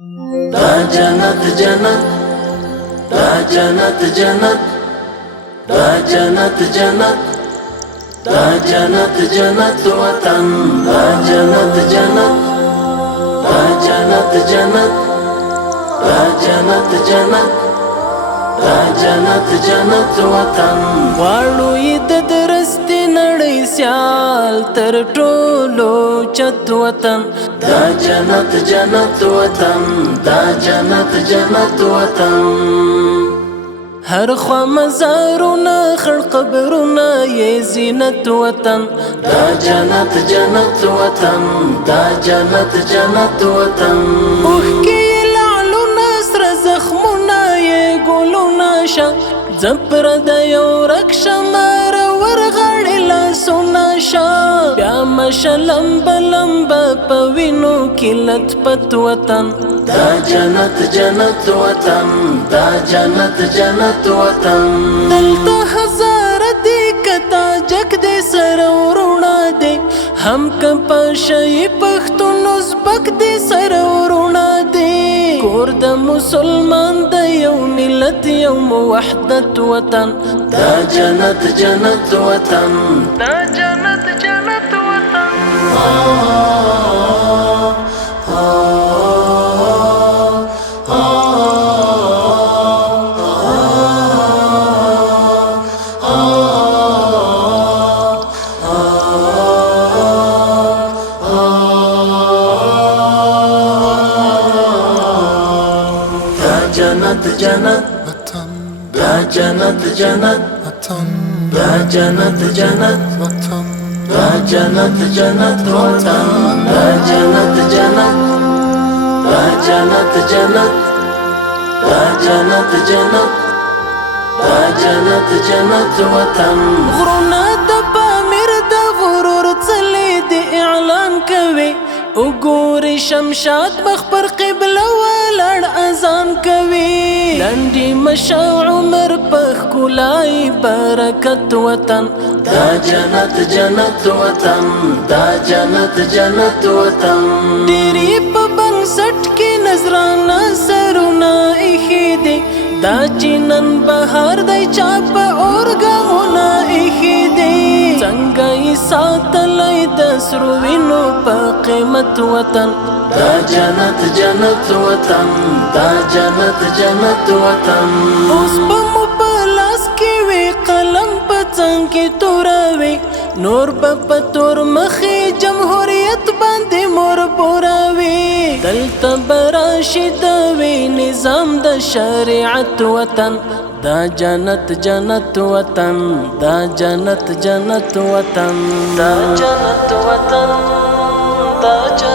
دا جنت جنت، دا جنت جنت، دا جنت جنت، دا جنت جنت وطن، دا جنت جنت، دا جنت جنت، دا جنت جنت، دا جنت جنت وطن. غواړو یې د درستې نړۍ سیال تر ټولو چت وطن، دا جنت جنت وطن، دا جنت جنت وطن. هر خوا مزارونه خړ قبرونه یې زینت وطن، دا جنت جنت وطن، دا جنت جنت وطن. اوښکې یې لعلونه سره زخمونه یې ګلونه شه، زپر د یو رک شمار ورغړې لاسونه شه. بیا مشه لمبه لمبه په وینو کې لطپت وطن، دا جنت جنت وطن، دا جنت جنت وطن. دلته هزاره دی کتا جک دی سره ورونه دی، هم که پاشی پښتون ازبک دی سره ورونه دی. کور د مسلمان د یو ملت یو موحدت وطن، دا جنت جنت وطن، دا جنت جنت وطن. جنت جنت وطن، دا جنت جنت وطن، دا جنت جنت وطن، دا جنت جنت وطن، دا جنت جنت، دا جنت جنت، دا جنت جنت، دا جنت جنت وطن. غرونه د پامیر د غرور څلې د اعلان کوي، وګوري شمشاد مخ پر قبله ولاړ اذان کوي. لنډي مشه عمر په ښکلای برکت وطن، دا جنت جنت وطن، دا جنت جنت وطن. ډېرې په بنسټ کې نظرانه سرونه ایښي دي، دا چې نن بهار دی چا په اور ګامونه ایښي دي. څنګه یې ساتلی د سرو وینو په قیمت وطن، دا جنت جنت وطن، دا جنت جنت وطن. اوس به مو په لاس کې وي قلم په څنګ کې توروي، نور به په تور مخې جمهوریت باندې مور بوروي. دلته به راشي د وي نظام د شریعت وطن، دا جنت جنت وطن، دا جنت جنت وطن، دا جنت وطن، دا جنت